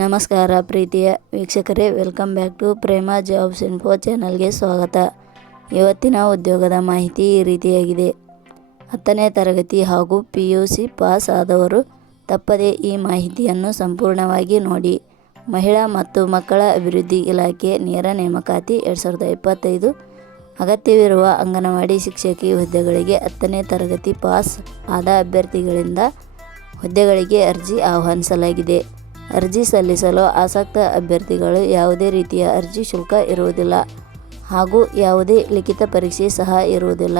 ನಮಸ್ಕಾರ ಪ್ರೀತಿಯ ವೀಕ್ಷಕರೇ, welcome back to Prema jobs info ಚಾನಲ್ಗೆ ಸ್ವಾಗತ. ಇವತ್ತಿನ ಉದ್ಯೋಗದ ಮಾಹಿತಿ ಈ ರೀತಿಯಾಗಿದೆ. ಹತ್ತನೇ ತರಗತಿ ಹಾಗೂ ಪಿ ಯು ಸಿ ಪಾಸ್ ಆದವರು ತಪ್ಪದೇ ಈ ಮಾಹಿತಿಯನ್ನು ಸಂಪೂರ್ಣವಾಗಿ ನೋಡಿ. ಮಹಿಳಾ ಮತ್ತು ಮಕ್ಕಳ ಅಭಿವೃದ್ಧಿ ಇಲಾಖೆ ನೇರ ನೇಮಕಾತಿ ಎರಡು ಸಾವಿರದ ಇಪ್ಪತ್ತೈದು. ಅಗತ್ಯವಿರುವ ಅಂಗನವಾಡಿ ಶಿಕ್ಷಕಿ ಹುದ್ದೆಗಳಿಗೆ ಹತ್ತನೇ ತರಗತಿ ಪಾಸ್ ಆದ ಅಭ್ಯರ್ಥಿಗಳಿಂದ ಹುದ್ದೆಗಳಿಗೆ ಅರ್ಜಿ ಆಹ್ವಾನಿಸಲಾಗಿದೆ. ಅರ್ಜಿ ಸಲ್ಲಿಸಲು ಆಸಕ್ತ ಅಭ್ಯರ್ಥಿಗಳು ಯಾವುದೇ ರೀತಿಯ ಅರ್ಜಿ ಶುಲ್ಕ ಇರುವುದಿಲ್ಲ ಹಾಗೂ ಯಾವುದೇ ಲಿಖಿತ ಪರೀಕ್ಷೆ ಸಹ ಇರುವುದಿಲ್ಲ.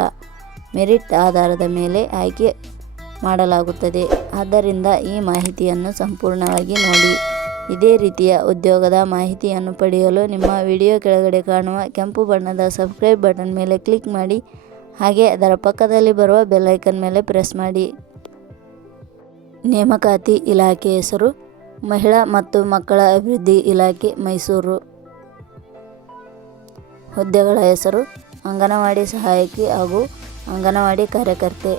ಮೆರಿಟ್ ಆಧಾರದ ಮೇಲೆ ಆಯ್ಕೆ ಮಾಡಲಾಗುತ್ತದೆ. ಆದ್ದರಿಂದ ಈ ಮಾಹಿತಿಯನ್ನು ಸಂಪೂರ್ಣವಾಗಿ ನೋಡಿ. ಇದೇ ರೀತಿಯ ಉದ್ಯೋಗದ ಮಾಹಿತಿಯನ್ನು ಪಡೆಯಲು ನಿಮ್ಮ ವಿಡಿಯೋ ಕೆಳಗಡೆ ಕಾಣುವ ಕೆಂಪು ಬಣ್ಣದ ಸಬ್ಸ್ಕ್ರೈಬ್ ಬಟನ್ ಮೇಲೆ ಕ್ಲಿಕ್ ಮಾಡಿ. ಹಾಗೆ ಅದರ ಪಕ್ಕದಲ್ಲಿ ಬರುವ ಬೆಲ್ಲೈಕನ್ ಮೇಲೆ ಪ್ರೆಸ್ ಮಾಡಿ. ನೇಮಕಾತಿ ಇಲಾಖೆ ಹೆಸರು ಮಹಿಳಾ ಮತ್ತು ಮಕ್ಕಳ ಅಭಿವೃದ್ಧಿ ಇಲಾಖೆ ಮೈಸೂರು. ಹುದ್ದೆಗಳ ಹೆಸರು ಅಂಗನವಾಡಿ ಸಹಾಯಕಿ ಹಾಗೂ ಅಂಗನವಾಡಿ ಕಾರ್ಯಕರ್ತೆ.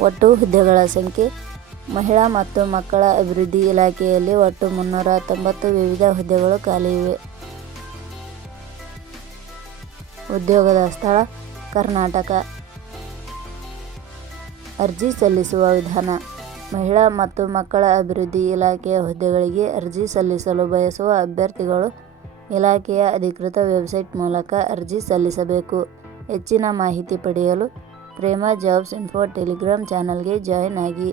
ಒಟ್ಟು ಹುದ್ದೆಗಳ ಸಂಖ್ಯೆ ಮಹಿಳಾ ಮತ್ತು ಮಕ್ಕಳ ಅಭಿವೃದ್ಧಿ ಇಲಾಖೆಯಲ್ಲಿ ಒಟ್ಟು ಮುನ್ನೂರ ಹತ್ತೊಂಬತ್ತು ವಿವಿಧ ಹುದ್ದೆಗಳು ಖಾಲಿ ಇವೆ. ಉದ್ಯೋಗದ ಸ್ಥಳ ಕರ್ನಾಟಕ. ಅರ್ಜಿ ಸಲ್ಲಿಸುವ ವಿಧಾನ ಮಹಿಳಾ ಮತ್ತು ಮಕ್ಕಳ ಅಭಿವೃದ್ಧಿ ಇಲಾಖೆಯ ಹುದ್ದೆಗಳಿಗೆ ಅರ್ಜಿ ಸಲ್ಲಿಸಲು ಬಯಸುವ ಅಭ್ಯರ್ಥಿಗಳು ಇಲಾಖೆಯ ಅಧಿಕೃತ ವೆಬ್ಸೈಟ್ ಮೂಲಕ ಅರ್ಜಿ ಸಲ್ಲಿಸಬೇಕು. ಹೆಚ್ಚಿನ ಮಾಹಿತಿ ಪಡೆಯಲು ಪ್ರೇಮ ಜಾಬ್ಸ್ ಇನ್ಫೋ ಟೆಲಿಗ್ರಾಮ್ ಚಾನಲ್ಗೆ ಜಾಯಿನ್ ಆಗಿ.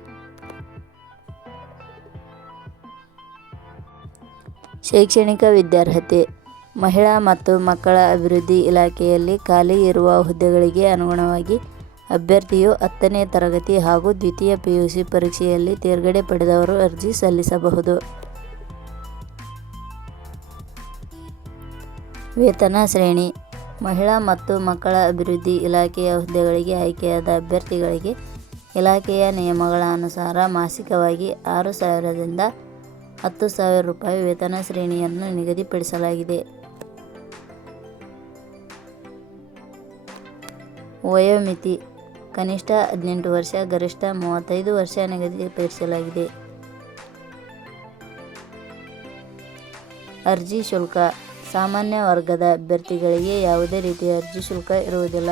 ಶೈಕ್ಷಣಿಕ ವಿದ್ಯಾರ್ಹತೆ, ಮಹಿಳಾ ಮತ್ತು ಮಕ್ಕಳ ಅಭಿವೃದ್ಧಿ ಇಲಾಖೆಯಲ್ಲಿ ಖಾಲಿ ಇರುವ ಹುದ್ದೆಗಳಿಗೆ ಅನುಗುಣವಾಗಿ ಅಭ್ಯರ್ಥಿಯು ಹತ್ತನೇ ತರಗತಿ ಹಾಗೂ ದ್ವಿತೀಯ ಪಿಯುಸಿ ಪರೀಕ್ಷೆಯಲ್ಲಿ ತೇರ್ಗಡೆ ಪಡೆದವರು ಅರ್ಜಿ ಸಲ್ಲಿಸಬಹುದು. ವೇತನ ಶ್ರೇಣಿ. ಮಹಿಳಾ ಮತ್ತು ಮಕ್ಕಳ ಅಭಿವೃದ್ಧಿ ಇಲಾಖೆಯ ಹುದ್ದೆಗಳಿಗೆ ಆಯ್ಕೆಯಾದ ಅಭ್ಯರ್ಥಿಗಳಿಗೆ ಇಲಾಖೆಯ ನಿಯಮಗಳ ಅನುಸಾರ ಮಾಸಿಕವಾಗಿ ಆರು ಸಾವಿರದಿಂದ ಹತ್ತು ಸಾವಿರ ರೂಪಾಯಿ ವೇತನ ಶ್ರೇಣಿಯನ್ನು ನಿಗದಿಪಡಿಸಲಾಗಿದೆ. ವಯೋಮಿತಿ. ಕನಿಷ್ಠ ಹದಿನೆಂಟು ವರ್ಷ, ಗರಿಷ್ಠ ಮೂವತ್ತೈದು ವರ್ಷ ನಿಗದಿಪಡಿಸಲಾಗಿದೆ ಅರ್ಜಿ ಶುಲ್ಕ. ಸಾಮಾನ್ಯ ವರ್ಗದ ಅಭ್ಯರ್ಥಿಗಳಿಗೆ ಯಾವುದೇ ರೀತಿಯ ಅರ್ಜಿ ಶುಲ್ಕ ಇರುವುದಿಲ್ಲ.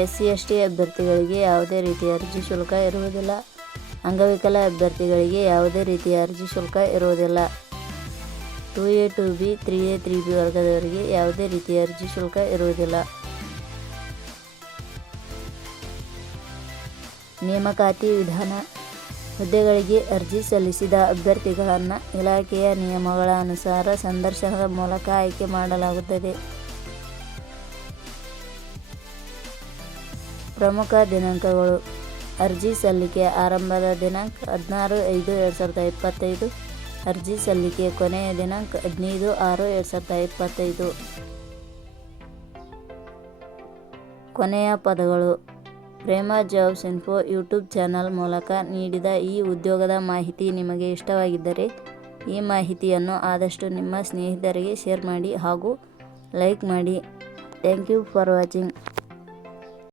ಎಸ್ ಸಿ ಎಸ್ ಟಿ ಅಭ್ಯರ್ಥಿಗಳಿಗೆ ಯಾವುದೇ ರೀತಿಯ ಅರ್ಜಿ ಶುಲ್ಕ ಇರುವುದಿಲ್ಲ. ಅಂಗವಿಕಲ ಅಭ್ಯರ್ಥಿಗಳಿಗೆ ಯಾವುದೇ ರೀತಿಯ ಅರ್ಜಿ ಶುಲ್ಕ ಇರುವುದಿಲ್ಲ. Two A two B, three A, three B ವರ್ಗದವರಿಗೆ ಯಾವುದೇ ರೀತಿಯ ಅರ್ಜಿ ಶುಲ್ಕ ಇರುವುದಿಲ್ಲ. ನೇಮಕಾತಿ ವಿಧಾನ ಹುದ್ದೆಗಳಿಗೆ ಅರ್ಜಿ ಸಲ್ಲಿಸಿದ ಅಭ್ಯರ್ಥಿಗಳನ್ನು ಇಲಾಖೆಯ ನಿಯಮಗಳ ಅನುಸಾರ ಸಂದರ್ಶನದ ಮೂಲಕ ಆಯ್ಕೆ ಮಾಡಲಾಗುತ್ತದೆ. ಪ್ರಮುಖ ದಿನಾಂಕಗಳು. ಅರ್ಜಿ ಸಲ್ಲಿಕೆ ಆರಂಭದ ದಿನಾಂಕ ಹದಿನಾರು ಐದು ಎರಡು ಸಾವಿರದ ಇಪ್ಪತ್ತೈದು. ಅರ್ಜಿ ಸಲ್ಲಿಕೆ ಕೊನೆಯ ದಿನಾಂಕ ಹದಿನೈದು ಆರು ಎರಡು ಸಾವಿರದ ಇಪ್ಪತ್ತೈದು. ಕೊನೆಯ ಪದಗಳು. Prema jobs info YouTube channel ಮೂಲಕ ನೀಡಿದ ಈ ಉದ್ಯೋಗದ ಮಾಹಿತಿ ನಿಮಗೆ ಇಷ್ಟವಾಗಿದ್ದರೆ ಈ ಮಾಹಿತಿಯನ್ನು ಆದಷ್ಟು ನಿಮ್ಮ ಸ್ನೇಹಿತರಿಗೆ ಶೇರ್ ಮಾಡಿ ಹಾಗೂ ಲೈಕ್ ಮಾಡಿ. Thank you for watching.